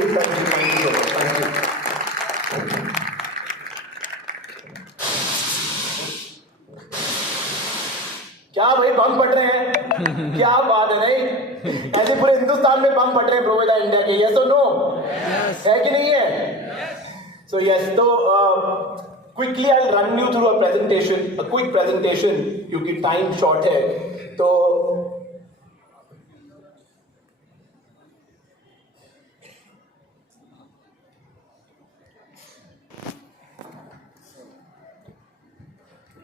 so much. Thank you. क्या भाई बम फट रहे हैं? क्या बात है नहीं? ऐसे पूरे हिंदुस्तान में बम फट रहे हैं प्रोवेदा इंडिया के, यस और नो? है कि नहीं है? So yes, तो quickly I'll run you through a quick presentation क्योंकि टाइम शॉर्ट है. तो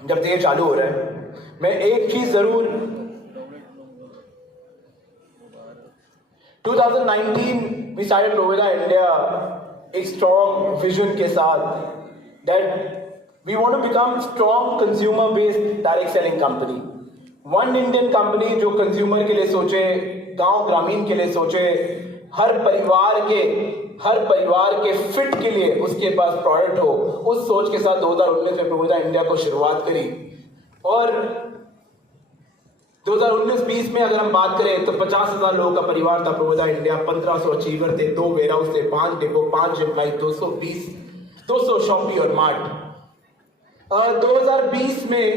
जब ये चालू हो रहा है, मैं एक चीज जरूर 2019 we started Proveda India एक strong vision के साथ that we want to become strong consumer based direct selling company. One Indian company जो consumer के लिए सोचे, गांव ग्रामीण के लिए सोचे, हर परिवार के फिट के लिए उसके पास प्रोडक्ट हो, उस सोच के साथ 2019 में प्रोवेदा इंडिया को शुरुआत करी. और 2019-20 में अगर हम बात करें तो 50,000 लोगों का परिवार था प्रोवेदा इंडिया. 1500 अचीवर थे, 2 वेयरहाउस थे, 5 डिपो, 5 एम्प्लॉय, 200 शॉपी और मार्ट. 2020 में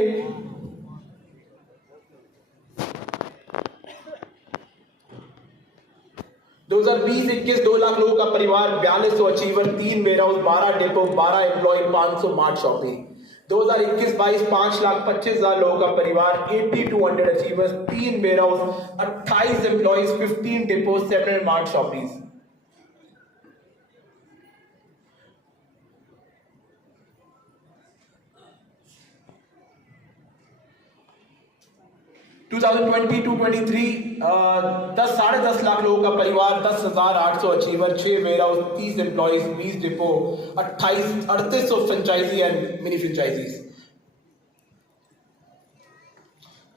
2020-21 2 लाख लोगों का परिवार, 4200 achiever, 3 warehouse, 12 depot, 12 employ, 500 mart shopping. 2021-22 5,25,000 लोगों का परिवार, 8200 achievers, 3 warehouse, 28 employees, 15 depot, 700 mart shoppes. To 2022-23 10-10.5 lakh लोगों का परिवार, 10,800 achiever, 6 warehouse, 30 employees, 20 depot, 3800 franchisee and mini franchisees.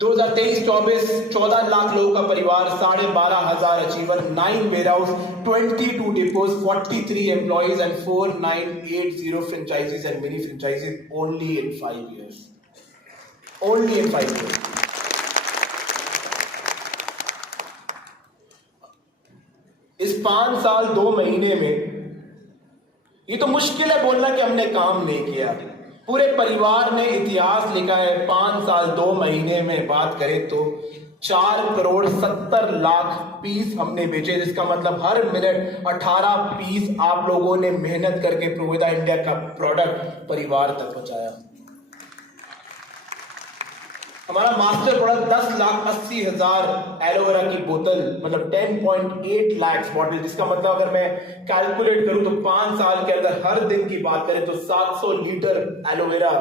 2023-24 14 lakh लोगों का परिवार, 12,500 achiever, 9 warehouse, 22 depots, 43 employees and 4980 franchises and mini franchises. Only in 5 years. Only in 5 years. इस 5 साल 2 महीने में ये तो मुश्किल है बोलना कि हमने काम नहीं किया. पूरे परिवार ने इतिहास लिखा है. 5 साल 2 महीने में बात करें तो 4,70,00,000 पीस हमने बेचे, जिसका मतलब हर मिनट 18 पीस आप लोगों ने मेहनत करके प्रोवेदा इंडिया का प्रोडक्ट परिवार तक पहुंचाया. हमारा मास्टर प्रोडक्ट 10,80,000 एलोवेरा की बोतल, मतलब 10.8 लाख बॉटल, जिसका मतलब अगर मैं कैलकुलेट करूं तो 5 साल के अंदर हर दिन की बात करें तो 700 लीटर एलोवेरा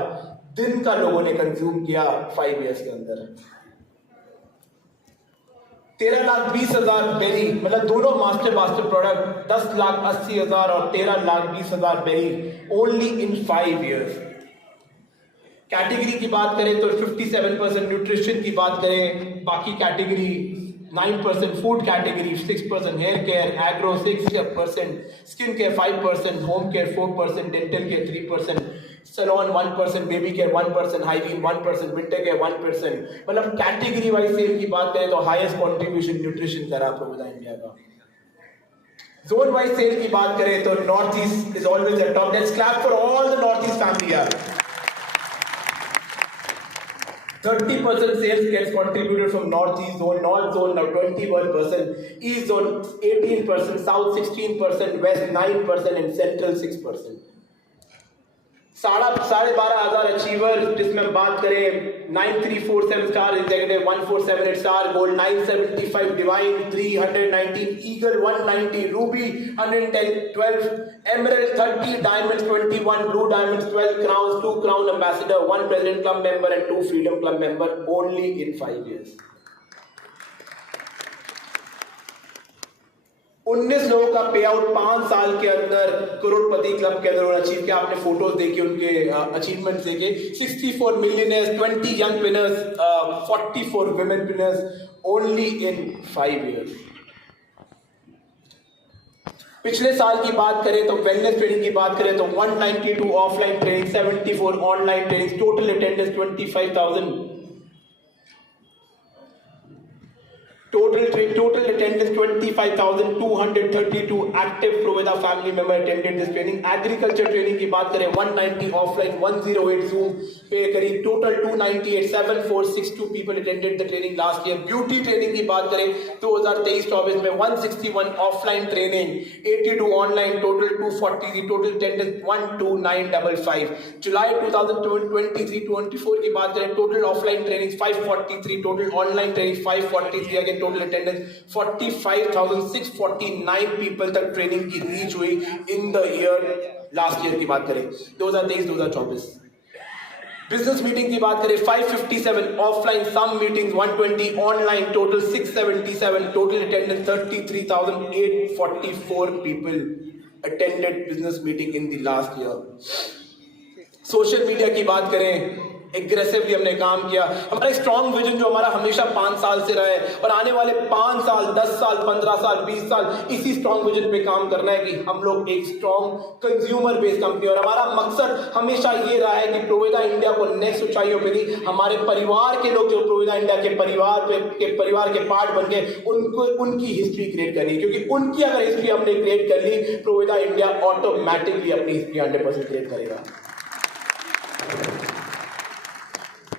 दिन का लोगों ने कंज्यूम किया 5 years के अंदर. 13,20,000 बेरी, मतलब दोनों मास्टर प्रोडक्ट 10,80,000 और 13,20,000 बेरी, ओनली इन 5 years. कैटेगरी की बात करें तो 57% न्यूट्रिशन की बात करें, बाकी category 9%, food category 6%, hair care agro 6%, skin care 5%, home care 4%, dental care 3%, salon 1%, baby care 1%, hygiene 1%, winter care 1%. मतलब कैटेगरी वाइज सेल की बात करें तो हाईएस्ट कॉन्ट्रीब्यूशन न्यूट्रिशन करा प्रोवेदा इंडिया का. जोन वाइज सेल की बात करें तो north east is always at top. Let's clap for all the north east family यार. 30% sales gets contributed from Northeast zone, North zone now 21%, East zone 18%, South 16%, West 9% and Central 6%. 12,500 achiever, जिसमें बात करें 9347 star executive, 1478 star gold, 975 divine, 319 eagle, 190 Ruby, 110 12 emerald, 30 diamonds, 21 blue diamonds, 12 crowns, 2 crown ambassador, 1 president club member and 2 freedom club member, only in 5 years. 19 लोगों का पे out 5 साल के अंदर करोड़पति club के अंदर अचीव किया. आपने फोटोज देखे, उनके अचीवमेंट्स देखे. 64 millionaires, 20 young winners, 44 women winners, only in 5 years. पिछले साल की बात करें तो वेलनेस ट्रेनिंग की बात करें तो 192 offline training, 74 online training, total attendance 25,000. Total attendance 25,232 active Provida family member attended this training. Agriculture training की बात करें 190 offline, 108 Zoom पे करीब total 298 7462 people attended the training last year. Beauty training की बात करें 2023-24 में 161 offline training, 82 online, total 240, total attendance 12955. July 2023-24 की बात करें total offline training 543, total online training 543, again total attendance 45,649 people तक ट्रेनिंग की रीच हुई in the year last year की बात करें 2023-2024. बिजनेस मीटिंग की बात करें 557 offline, some meetings 120 online, total 677, total attendance 33,844 people attended business meeting in the last year. Social media की बात करें एग्रेसिवली हमने काम किया. हमारा स्ट्रॉन्ग विजन जो हमारा हमेशा 5 साल से रहा है और आने वाले 5 साल 10 साल 15 साल 20 साल इसी स्ट्रॉन्ग विजन पे काम करना है कि हम लोग एक स्ट्रॉन्ग कंज्यूमर बेस्ड कंपनी, और हमारा मकसद हमेशा ये रहा है कि प्रोविदा इंडिया को नेक्स्ट ऊंचाइयों पे नहीं, हमारे परिवार के लोग जो प्रोविदा इंडिया के परिवार के पार्ट बन के उनकी हिस्ट्री क्रिएट करनी, क्योंकि उनकी अगर हिस्ट्री हमने क्रिएट कर ली प्रोविदा इंडिया ऑटोमेटिकली अपनी हिस्ट्री 100% क्रिएट करेगा.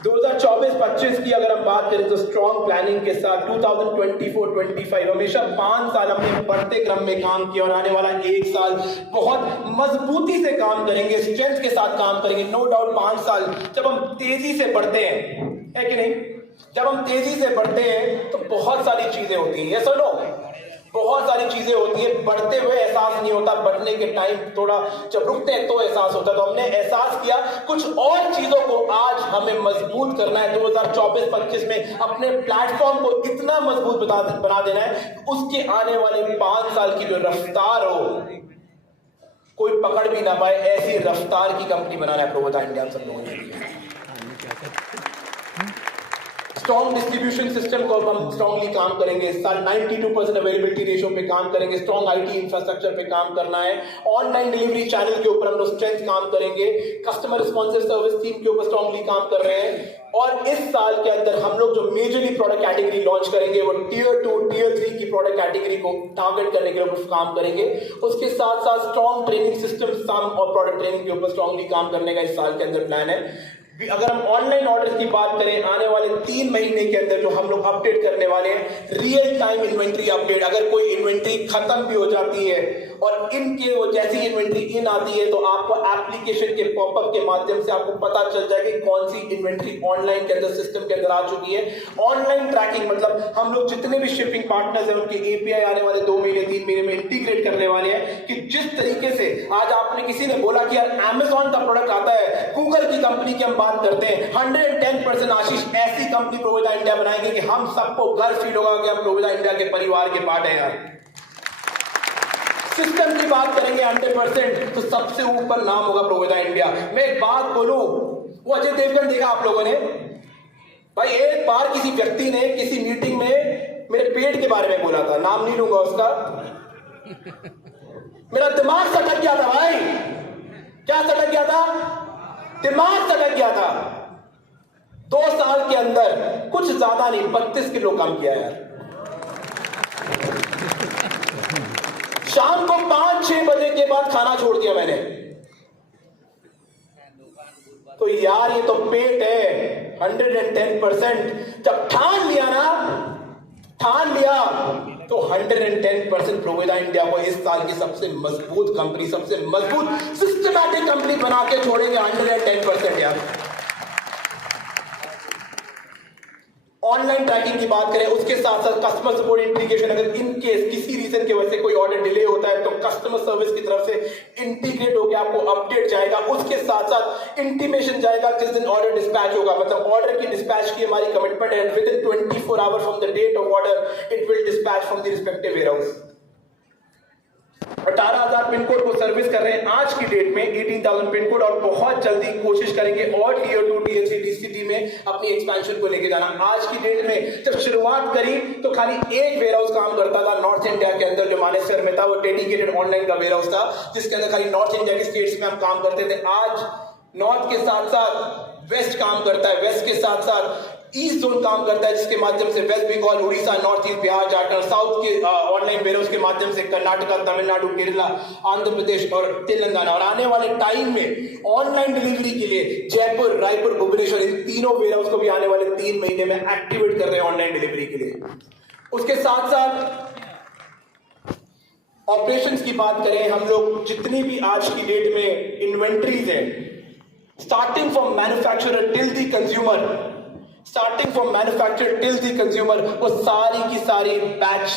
2024-25 की अगर हम बात करें तो स्ट्रॉन्ग प्लानिंग के साथ 2024-25 हमेशा 5 साल हमने बढ़ते क्रम में काम किया और आने वाला 1 साल बहुत मजबूती से काम करेंगे, स्ट्रेंथ के साथ काम करेंगे. नो डाउट 5 साल जब हम तेजी से बढ़ते हैं, है कि नहीं, जब हम तेजी से बढ़ते हैं तो बहुत सारी चीजें होती हैं. ये सुनो, बहुत सारी चीजें होती है. बढ़ते हुए एहसास नहीं होता, बढ़ने के टाइम थोड़ा जब रुकते हैं तो एहसास होता है. तो हमने एहसास किया कुछ और चीजों को आज हमें मजबूत करना है. 2024-25 में अपने प्लेटफॉर्म को इतना मजबूत बना देना है उसके आने वाले 5 साल की जो रफ्तार हो कोई पकड़ भी ना पाए, ऐसी रफ्तार की कंपनी बनाना है प्रोविदा इंडिया सब लोगों के लिए. स्ट्रॉन्ग डिस्ट्रीब्यूशन सिस्टम को हम स्ट्रॉन्गली काम करेंगे. इस साल 92% अवेलेबिलिटी रेशियो पे काम करेंगे. स्ट्रॉन्ग आईटी इंफ्रास्ट्रक्चर पे काम करना है. ऑनलाइन डिलीवरी चैनल के ऊपर हम लोग स्ट्रेंथ काम करेंगे. कस्टमर रिस्पॉन्सिव सर्विस टीम के ऊपर स्ट्रॉन्गली काम कर रहे हैं. और इस साल के अंदर हम लोग जो मेजरली प्रोडक्ट कैटेगरी लॉन्च करेंगे वो टीयर 2 टीयर 3 की प्रोडक्ट कैटेगरी को टारगेट करने के ऊपर काम करेंगे. उसके साथ साथ स्ट्रॉन्ग ट्रेनिंग सिस्टम सम और प्रोडक्ट ट्रेनिंग के ऊपर स्ट्रॉन्गली काम करने का इस साल के अंदर प्लान है. अगर हम ऑनलाइन ऑर्डर की बात करें आने वाले 3 महीने के अंदर जो हम लोग अपडेट करने वाले हैं रियल टाइम इन्वेंट्री अपडेट. अगर कोई इन्वेंट्री खत्म भी हो जाती है और इनके वो जैसी इन्वेंट्री इन आती है तो आपको एप्लीकेशन के पॉपअप के माध्यम से आपको पता चल जाएगा कि कौन सी इन्वेंट्री ऑनलाइन के अंदर सिस्टम के अंदर आ चुकी है. ऑनलाइन ट्रैकिंग मतलब हम लोग जितने भी शिपिंग पार्टनर्स हैं उनके एपीआई आने वाले 2 महीने 3 महीने में इंटीग्रेट करने वाले हैं कि जिस तरीके से आज आपने किसी ने बोला कि यार अमेज़न का प्रोडक्ट आता है, गूगल की कंपनी की हम बात करते हैं, 110% आशीष ऐसी कंपनी प्रोविदा इंडिया बनाएंगे कि हम सबको गर्व फील होगा कि हम प्रोविदा इंडिया के परिवार के पार्ट हैं. यार सिस्टम की बात करेंगे 100% तो सबसे ऊपर नाम होगा प्रोविदा इंडिया. मैं एक बात बोलूं, वो अजय देवगन देखा आप लोगों ने भाई, एक बार किसी व्यक्ति ने किसी मीटिंग में मेरे पेट के बारे में बोला था, नाम नहीं लूंगा उसका, मेरा दिमाग सटक गया था भाई. क्या सटक गया था? दिमाग सटक गया था. 2 साल के अंदर कुछ ज्यादा नहीं 32 किलो कम किया यार. शाम को 5-6 बजे के बाद खाना छोड़ दिया मैंने. तो यार ये तो पेट है 110%. जब ठान लिया तो 110% प्रोविदा इंडिया को इस साल की सबसे मजबूत कंपनी, सबसे मजबूत सिस्टमैटिक कंपनी बना के छोड़ेंगे 110% यार. ऑनलाइन ट्रैकिंग की बात करें उसके साथ साथ कस्टमर सपोर्ट इंटीग्रेशन, अगर इन केस किसी रीजन की वजह से कोई ऑर्डर डिले होता है तो कस्टमर सर्विस की तरफ से इंटीग्रेट होकर आपको अपडेट जाएगा. उसके साथ साथ इंटीमेशन जाएगा किस दिन ऑर्डर डिस्पैच होगा, मतलब ऑर्डर की डिस्पैच की हमारी कमिटमेंट है. Within 24 hour from the date of order it will dispatch from the respective warehouse. 18,000 pin code को सर्विस कर रहे हैं आज की डेट में, 18,000 पिन कोड, और बहुत जल्दी कोशिश करेंगे और टीयर 2 टीयर 3 डीसीटी में अपनी एक्सपेंशन को लेके जाना. आज की डेट में जब शुरुआत करी तो खाली एक वेयरहाउस काम करता था नॉर्थ इंडिया के अंदर जो मानेसर में था. वो डेडिकेटेड ऑनलाइन का वेयरहाउस था जिसके अंदर खाली नॉर्थ इंडिया के स्टेट्स में हम काम करते थे. आज नॉर्थ के साथ साथ वेस्ट काम करता है, वेस्ट के साथ साथ ईस्ट जोन काम करता है, जिसके माध्यम से West Bengal, Orissa, North East, Bihar, Jharkhand, South के ऑनलाइन वेयरहाउस के माध्यम से कर्नाटका, तमिलनाडु, केरला, आंध्र प्रदेश और तेलंगाना। और आने वाले टाइम में ऑनलाइन डिलीवरी के लिए जयपुर, रायपुर, भुवनेश्वर, इन तीनों वेयरहाउस को भी आने वाले 3 महीने में एक्टिवेट कर रहे हैं ऑनलाइन डिलीवरी के लिए। उसके साथ साथ ऑपरेशंस की बात करें, हम लोग जितनी भी आज की डेट में इन्वेंट्रीज है, starting from manufacturer till the consumer, वो सारी की सारी बैच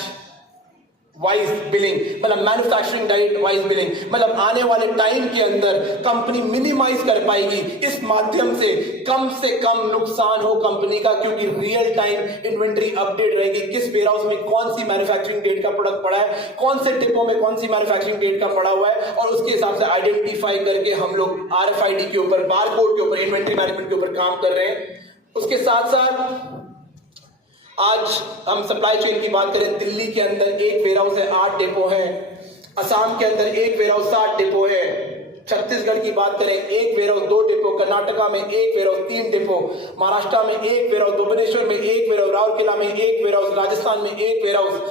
वाइज बिलिंग, मतलब मैन्युफैक्चरिंग डायरेक्ट वाइज बिलिंग, मतलब आने वाले टाइम के अंदर कंपनी मिनिमाइज कर पाएगी इस माध्यम से कम नुकसान हो कंपनी का, क्योंकि रियल टाइम इन्वेंट्री अपडेट रहेगी, किस वेयरहाउस में कौन सी मैन्युफैक्चरिंग डेट का प्रोडक्ट पड़ा है, कौन से डिपो में कौन सी मैन्युफैक्चरिंग डेट का पड़ा हुआ है, और उसके हिसाब से आइडेंटिफाई करके हम लोग RFID के ऊपर, बारकोड के ऊपर, इन्वेंट्री मैनेजमेंट के ऊपर काम कर रहे हैं। उसके साथ साथ आज हम सप्लाई चेन की बात करें, दिल्ली के अंदर एक वेयरहाउस है, 8 डिपो है, असम के अंदर एक वेयरहाउस 7 डिपो है, छत्तीसगढ़ की बात करें एक वेयरहाउस 2 डिपो, कर्नाटका में एक वेयरहाउस 3 डिपो, महाराष्ट्र में एक वेयरहाउस, भुवनेश्वर में एक वेयरहाउस, राउरकेला में एक वेयरहाउस, राजस्थान में एक वेयरहाउस,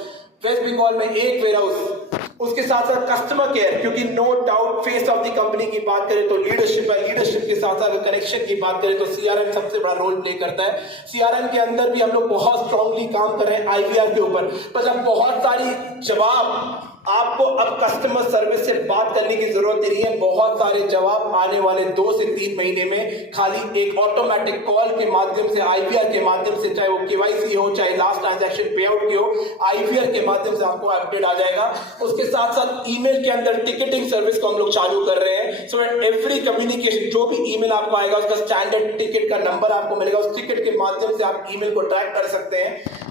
वेस्ट बंगाल में एक वेयरहाउस। उसके साथ साथ कस्टमर केयर, क्योंकि no doubt face of the company की बात करें तो लीडरशिप है, लीडरशिप के साथ साथ कनेक्शन की बात करें तो CRM सबसे बड़ा रोल प्ले करता है। CRM के अंदर भी हम लोग बहुत स्ट्रांगली काम कर रहे हैं IVR के ऊपर, मतलब बहुत सारी जवाब आपको अब कस्टमर सर्विस से बात करने की जरूरत नहीं है, बहुत सारे जवाब आने वाले 2 से 3 महीने में खाली एक ऑटोमेटिक कॉल के माध्यम से, IVR के माध्यम से, चाहे वो KYC हो, चाहे लास्ट ट्रांजैक्शन पे आउट की हो, IVR के माध्यम से आपको अपडेट आ जाएगा। उसके साथ साथ ईमेल के अंदर टिकटिंग सर्विस को हम लोग चालू कर रहे हैं, सो दैट एवरी कम्युनिकेशन, जो भी ईमेल आपको आएगा उसका स्टैंडर्ड टिकट का नंबर आपको मिलेगा, उस टिकट के माध्यम से आप ईमेल को ट्रैक कर सकते हैं।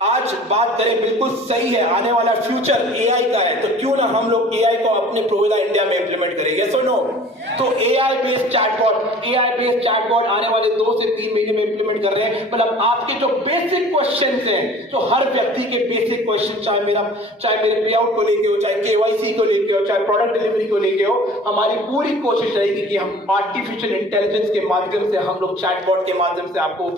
आज बात करें, बिल्कुल सही है, आने वाला फ्यूचर AI का है, तो क्यों ना हम लोग AI को अपने प्रोविदा इंडिया में इंप्लीमेंट करेंगे, सो नो। तो AI बेस्ड चैटबॉट आने वाले 2 से 3 महीने में इंप्लीमेंट कर रहे हैं, मतलब आपके जो बेसिक क्वेश्चंस हैं, तो हर व्यक्ति के बेसिक क्वेश्चन, चाहे मेरे पे आउट को लेके हो, चाहे KYC को लेके हो, चाहे प्रोडक्ट डिलीवरी को लेके हो, हमारी पूरी कोशिश रहेगी कि हम आर्टिफिशियल इंटेलिजेंस के माध्यम से, हम लोग चैटबॉट के माध्यम से आपको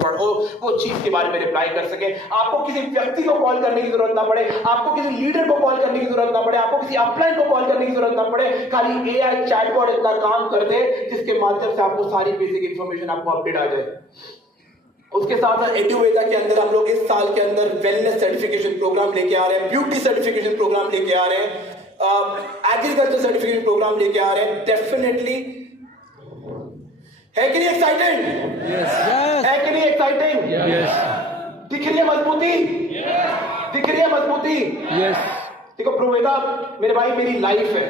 वो चीज के बारे में रिप्लाई कर सके। आपको किसी व्यक्ति को कॉल करने की जरूरत ना पड़े, आपको किसी लीडर को कॉल करने की जरूरत ना पड़े, आपको किसी अपलाइन को कॉल करने की जरूरत ना पड़े, खाली AI चैटबॉट इतना काम कर दे जिसके माध्यम से आपको सारी बेसिक इंफॉर्मेशन आपको अपडेट आ जाए। उसके साथ साथ एडुवेदा के अंदर हम लोग इस साल के अंदर वेलनेस सर्टिफिकेशन प्रोग्राम लेके आ रहे हैं, ब्यूटी सर्टिफिकेशन प्रोग्राम लेके आ रहे हैं, एग्रीकल्चर सर्टिफिकेशन प्रोग्राम लेके आ रहे हैं। डेफिनेटली है कि नहीं एक्साइटेड? है कि नहीं एक्साइटिंग? दिख रही है मजबूती? दिख रही है मजबूती? देखो प्रोविदा मेरे भाई मेरी लाइफ है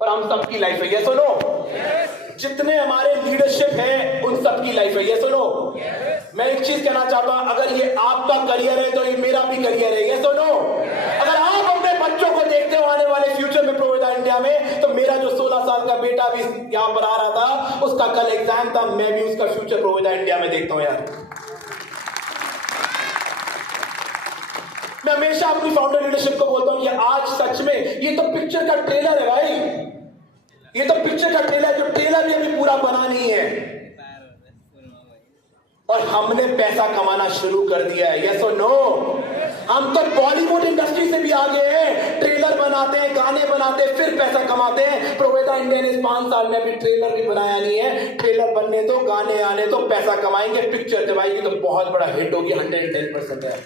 और हम सबकी लाइफ है, यस और नो? जितने हमारे लीडरशिप है उन सबकी लाइफ है, यस और नो? मैं एक चीज कहना चाहता हूं, अगर ये आपका करियर है तो ये मेरा भी करियर है, यस और नो? अगर आप अपने बच्चों को देखते हो आने वाले फ्यूचर में प्रोविदा इंडिया में, तो मेरा जो 16 साल का बेटा भी यहां पर आ रहा था, उसका कल एग्जाम था, मैं भी उसका फ्यूचर प्रोविदा इंडिया में देखता हूं यार। मैं हमेशा अपनी फाउंडर लीडरशिप को बोलता हूं, ये आज सच में ये तो पिक्चर का ट्रेलर है भाई, ये तो पिक्चर का ट्रेलर, जो ट्रेलर भी अभी पूरा बना नहीं है, और हमने पैसा कमाना शुरू कर दिया है, यस और नो? हम तो बॉलीवुड इंडस्ट्री से भी आगे हैं, ट्रेलर बनाते हैं, गाने बनाते हैं, फिर पैसा कमाते हैं। प्रोविदा इंडिया ने 5 साल में अभी ट्रेलर भी बनाया नहीं है, ट्रेलर बनने दो, गाने आने दो, पैसा कमाएंगे, पिक्चर जब आएगी तो बहुत बड़ा हिट होगी, 110% है।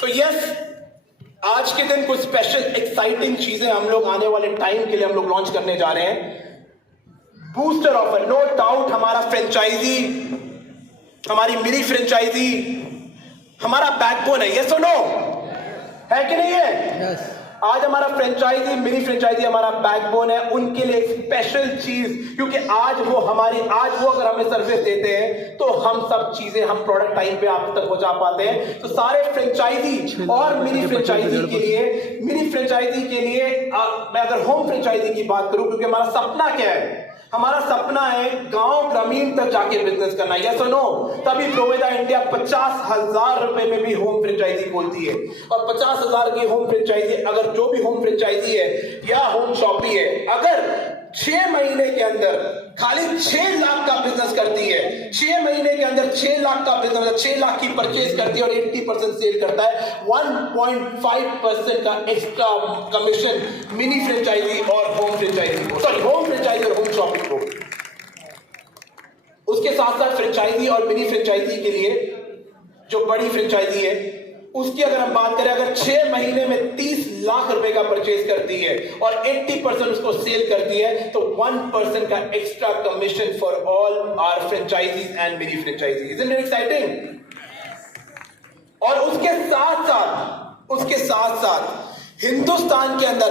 तो यस, आज के दिन कुछ स्पेशल एक्साइटिंग चीजें हम लोग आने वाले टाइम के लिए हम लोग लॉन्च करने जा रहे हैं। बूस्टर ऑफर, नो डाउट हमारा फ्रेंचाइजी, हमारी मिनी फ्रेंचाइजी हमारा बैकबोन है, यस और नो? है कि नहीं है? yes. आज हमारा फ्रेंचाइजी, मिनी फ्रेंचाइजी हमारा बैकबोन है, उनके लिए स्पेशल चीज, क्योंकि आज वो अगर हमें सर्विस देते हैं तो हम सब चीजें, हम प्रोडक्ट टाइम पे आप तक पहुंचा पाते हैं। तो सारे फ्रेंचाइजी और मिनी फ्रेंचाइजी के लिए मैं अगर होम फ्रेंचाइजी की बात करूं, क्योंकि हमारा सपना क्या है? हमारा सपना है गांव ग्रामीण तक जाके बिजनेस करना, यस और नो? तभी प्रोविदा इंडिया 50,000 रुपए में भी होम फ्रेंचाइजी खोलती है, और 50,000 की होम फ्रेंचाइजी, अगर जो भी होम फ्रेंचाइजी है या होम शॉपी है, अगर 6 महीने के अंदर खाली 6 लाख का बिजनेस करती है, 6 महीने के अंदर 6 लाख का बिजनेस, 6 लाख की परचेज करती है और 80% सेल करता है, 1.5% का एक्स्ट्रा कमीशन मिनी फ्रेंचाइजी और होम फ्रेंचाइजी को, सॉरी होम फ्रेंचाइजी और होम शॉपिंग को। उसके साथ साथ फ्रेंचाइजी और मिनी फ्रेंचाइजी के लिए जो बड़ी फ्रेंचाइजी है उसकी अगर हम बात करें, अगर 6 महीने में 30 लाख रुपए का परचेज करती है और 80% उसको सेल करती है तो 1% का extra commission for all our franchisees and mini franchisees. Isn't it exciting? और उसके साथ साथ हिंदुस्तान के अंदर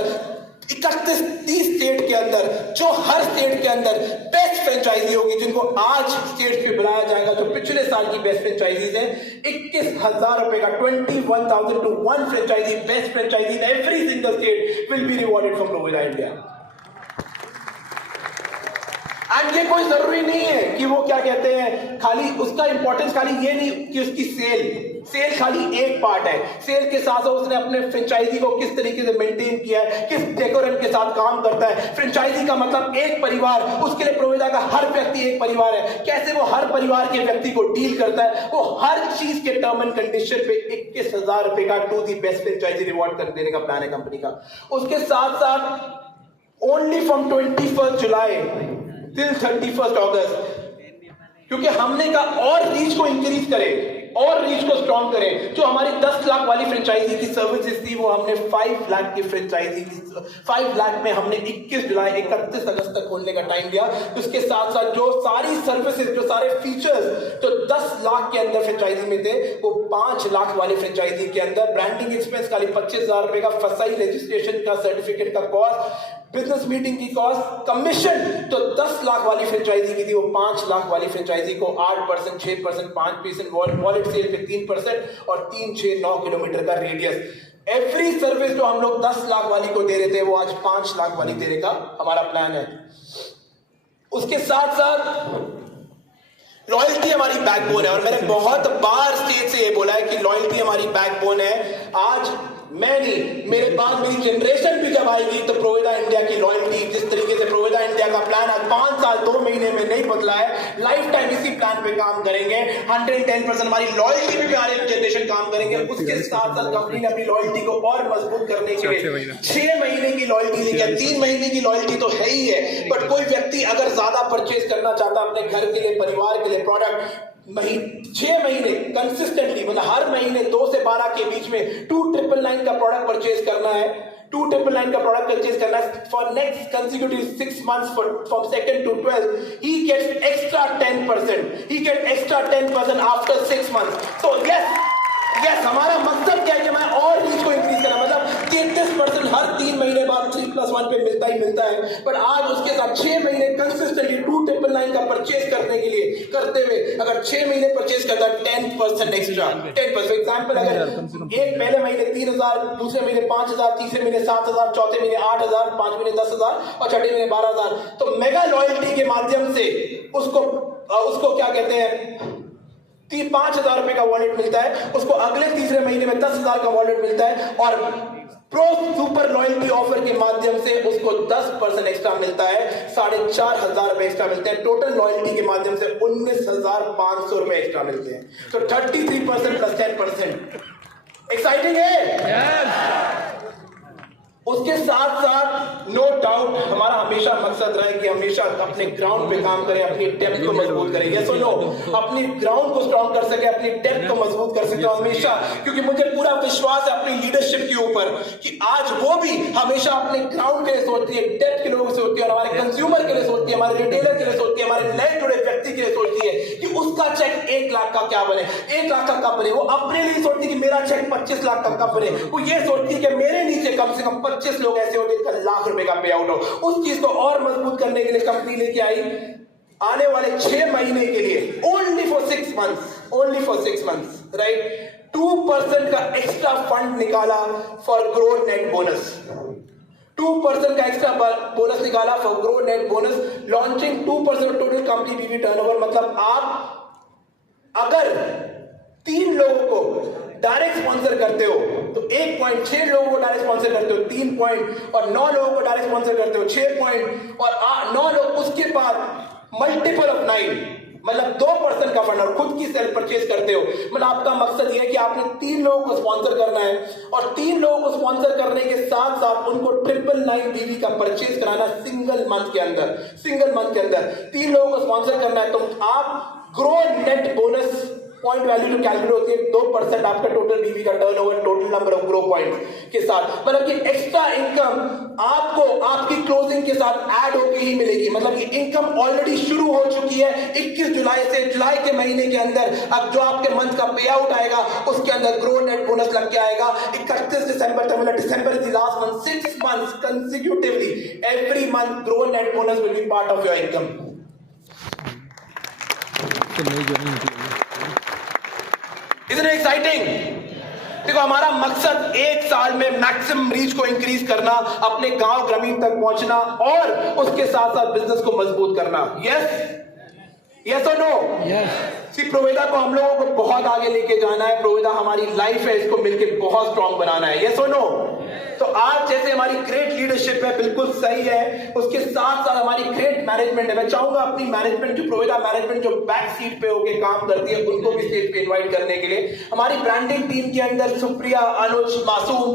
31-30 स्टेट के अंदर, जो हर स्टेट के अंदर बेस्ट फ्रेंचाइजी होगी, जिनको आज स्टेट पे बुलाया जाएगा, जो पिछले साल की बेस्ट फ्रेंचाइजीज है, 21,000 रुपए का 21,000 to 1 franchisee, best franchisee in every single state will be rewarded from Provida India. And ये कोई जरूरी नहीं है कि वो क्या कहते हैं, खाली उसका इंपॉर्टेंस खाली ये नहीं कि उसकी सेल खाली एक पार्ट है। सेल के साथ उसने अपने फ्रेंचाइजी को किस तरीके से मेंटेन किया है, किस डेकोरम के साथ काम करता है। फ्रेंचाइजी का मतलब एक परिवार, उसके लिए प्रोविडा का हर व्यक्ति एक परिवार है। कैसे वो हर परिवार के व्यक्ति को डील करता है, वो हर चीज के टर्म एंड कंडीशन पे 21,000 रुपए का to the best franchisee reward कर देने का प्लान है कंपनी का। उसके साथ साथ ओनली फ्रॉम 21 जुलाई till 31 अगस्त, क्योंकि हमने कहा और रीच को इंक्रीज करें और रीच को स्ट्रॉन्ग करें। जो हमारी 10 लाख वाली फ्रेंचाइजी की सर्विसेज थी वो हमने 5 लाख की फ्रेंचाइजी की 5 लाख में हमने 21 जुलाई 31 अगस्त तक खोलने का टाइम दिया। उसके साथ साथ जो सारी सर्विसेज, जो सारे फीचर्स जो 10 लाख के अंदर फ्रेंचाइजी में थे वो 5 लाख वाली फ्रेंचाइजी के अंदर, ब्रांडिंग एक्सपेंस खाली 25,000 रुपए का, फसाई रजिस्ट्रेशन का, सर्टिफिकेट का कॉस्ट, बिजनेस मीटिंग की कॉस्ट, कमीशन तो 10 लाख वाली फ्रेंचाइजी की थी वो 5 लाख वाली फ्रेंचाइजी को 8%, 6%, 5% वॉलेट सेल पे 3% और 3-6-9 किलोमीटर का रेडियस। एवरी सर्विस जो हम लोग 10 लाख वाली को दे रहे थे वो आज 5 लाख वाली देने का हमारा प्लान है। उसके साथ साथ लॉयल्टी हमारी बैकबोन है और मैंने बहुत बार स्टेज से ये बोला है कि लॉयल्टी हमारी बैकबोन है। आज मैं नहीं, मेरे बाद मेरी जनरेशन भी जब आएगी तो प्रोविडा इंडिया की लॉयल्टी, जिस तरीके से प्रोविडा इंडिया का प्लान आज 5 साल 2 महीने में नहीं बदला है, लाइफ टाइम इसी प्लान पे काम करेंगे। 110% हमारी लॉयल्टी पे भी हमारी जनरेशन काम करेंगे। उसके साथ साथ कंपनी ने अपनी लॉयल्टी को और मजबूत करने के लिए 6 महीने की लॉयल्टी दी है। 3 महीने की लॉयल्टी तो है ही है, बट कोई व्यक्ति अगर ज्यादा परचेज करना चाहता है अपने घर के लिए, परिवार के लिए प्रोडक्ट, 6 महीने कंसिस्टेंटली, मतलब हर महीने 2 से 12 के बीच में 2,999 का प्रोडक्ट परचेज करना है, 2,999 का प्रोडक्ट परचेज करना है for next consecutive 6 months from 2nd to 12th, he gets extra 10%, he gets extra 10% after 6 months। तो यस हमारा मकसद क्या है कि मैं और रीच को इंक्रीज करना, मतलब 33% हर 3 महीने बाद 3+1 पे मिलता ही मिलता है। पर आज उसके साथ 6 महीने कंसिस्टेंटली 2,999 का परचेज करने के लिए करते हुए अगर 6 महीने परचेज करता है 10% एक्स्ट्रा, 10%। फॉर एग्जांपल अगर एक पहले महीने 3,000, दूसरे महीने 5,000, तीसरे महीने 7,000, चौथे महीने 8,000, 5 महीने 10,000 और छठे महीने 12,000, तो मेगा लॉयल्टी के माध्यम से उसको क्या कहते हैं 5,000 रुपए का वॉलेट मिलता है, उसको अगले तीसरे महीने में 10,000 का वॉलेट मिलता है और प्रो सुपर लॉयल्टी ऑफर के माध्यम से उसको 10% एक्स्ट्रा मिलता है, 4,500 रुपए एक्स्ट्रा मिलते हैं। टोटल लॉयल्टी के माध्यम से 19,500 रुपए एक्स्ट्रा मिलते हैं। तो 33% प्लस 10%। एक्साइटिंग है? उसके साथ साथ नो डाउट हमारा हमेशा मकसद रहा है कि हमेशा अपने ग्राउंड पे काम करें, अपनी डेप्थ को मजबूत करें। यस और नो? अपनी ग्राउंड को स्ट्रॉन्ग कर सके, अपनी डेप्थ को मजबूत कर सके हमेशा, क्योंकि मुझे पूरा विश्वास है अपनी लीडरशिप के ऊपर कि आज वो भी हमेशा अपने ग्राउंड के लिए सोचती है, डेप्थ के लोगों से सोचती है, और हमारे कंज्यूमर के लिए सोचती है, हमारे रिटेलर के लिए सोचती है, हमारे नए जुड़े व्यक्ति के लिए सोचती है कि उसका चेक 1 लाख का क्या बने, 1 लाख का कब बने। वो अपने लिए सोचती है कि मेरा चेक 25 लाख का कब बने। वो ये सोचती है कि मेरे नीचे कम से कम 25 लोग ऐसे होंगे जिनका लाख रुपए का पे आउट हो। उस चीज को और मजबूत करने के लिए कंपनी लेके आई आने वाले 6 महीने के लिए ओनली फॉर 6 मंथ्स राइट 2% का एक्स्ट्रा फंड निकाला फॉर ग्रो नेट बोनस। 2% का एक्स्ट्रा बोनस निकाला for grow net bonus, launching 2% total company बीवी टर्नओवर। मतलब आप अगर 3 लोगों को डायरेक्ट स्पॉन्सर करते हो तो 1.6 लोगों को डायरेक्ट स्पॉन्सर करते हो 3 पॉइंट, और 9 लोगों को डायरेक्ट स्पॉन्सर करते हो 6 पॉइंट, और 9 लोग उसके बाद मल्टीपल ऑफ 9, मतलब 2% का फंड, और खुद की सेल्फ परचेज करते हो। मतलब आपका मकसद यह है कि आपने 3 लोगों को स्पॉन्सर करना है, और 3 लोगों को स्पॉन्सर करने के साथ साथ उनको 999 डीवी का परचेज कराना सिंगल मंथ के अंदर। 3 लोगों को स्पॉन्सर करना है, तो आप grow net bonus point value जो कैलकुलेट होती है 2% आपका टोटल डीवी का turnover, total number of grow point के साथ, मतलब कि एक्स्ट्रा इनकम आपको आपकी क्लोजिंग के साथ ऐड होके ही मिलेगी। मतलब कि इनकम ऑलरेडी शुरू हो चुकी है 21 जुलाई से। जुलाई के महीने के अंदर अब जो आपके मंथ का पे आउट आएगा उसके अंदर ग्रो नेट बोनस लग के आएगा। 31 दिसंबर तक, मतलब December is the last month, 6 months consecutively every month grow net bonus will be part of your income. Isn't it exciting? देखो, हमारा मकसद 1 साल में मैक्सिमम रीच को इंक्रीज करना, अपने गांव ग्रामीण तक पहुंचना, और उसके साथ साथ बिजनेस को मजबूत करना। यस और नो? यस। प्रोवेदा को हम लोगों को बहुत आगे लेके जाना है। प्रोवेदा हमारी लाइफ है, इसको मिलकर बहुत स्ट्रॉन्ग बनाना है। यस और नो? तो आज जैसे हमारी ग्रेट लीडरशिप है, बिल्कुल सही है, उसके साथ साथ हमारी ग्रेट मैनेजमेंट है। मैं चाहूंगा अपनी मैनेजमेंट, जो प्रोवेदा मैनेजमेंट जो बैक सीट पे होके काम करती है, उनको भी स्टेज पे इनवाइट करने के लिए। हमारी ब्रांडिंग टीम के अंदर सुप्रिया, अनुज, मासूम,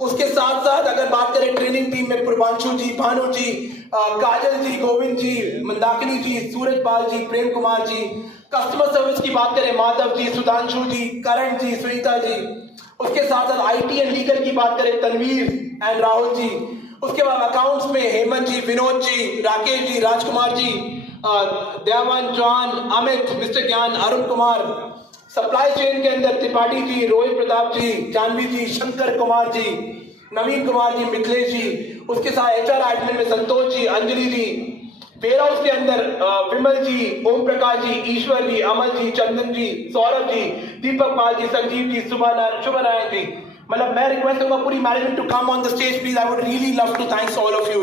उसके साथ साथ अगर बात करें ट्रेनिंग टीम में प्रभांशु जी, भानु जी, काजल जी, गोविंद जी, मंदाकिनी जी, सूरज पाल जी, प्रेम कुमार जी। कस्टमर सर्विस की बात करें माधव जी, सुधांशु जी, करण जी, सुनीता जी। उसके साथ साथ आईटी एंड लीगल की बात करें तनवीर एंड राहुल जी। उसके बाद अकाउंट्स में हेमंत जी, विनोद जी, राकेश जी, राजकुमार जी, दयावान, चौहान, अमित, मिस्टर ज्ञान, अरुण कुमार। सप्लाई चेन के अंदर त्रिपाठी जी, रोहित प्रताप जी, जानवी जी, शंकर कुमार जी, नवीन कुमार जी, मिथिलेश जी। उसके साथ एचआर एडमिन में संतोष जी, अंजलि जी। वेयर हाउस के अंदर विमल जी, ओम प्रकाश जी, ईश्वर जी, अमल जी, चंदन जी, सौरभ जी, दीपक पाल जी, संजीव जी, शुभ नारायण जी। मतलब मैं रिक्वेस्ट करूंगा पूरी management to come on the stage please. I would really love to thanks all of you.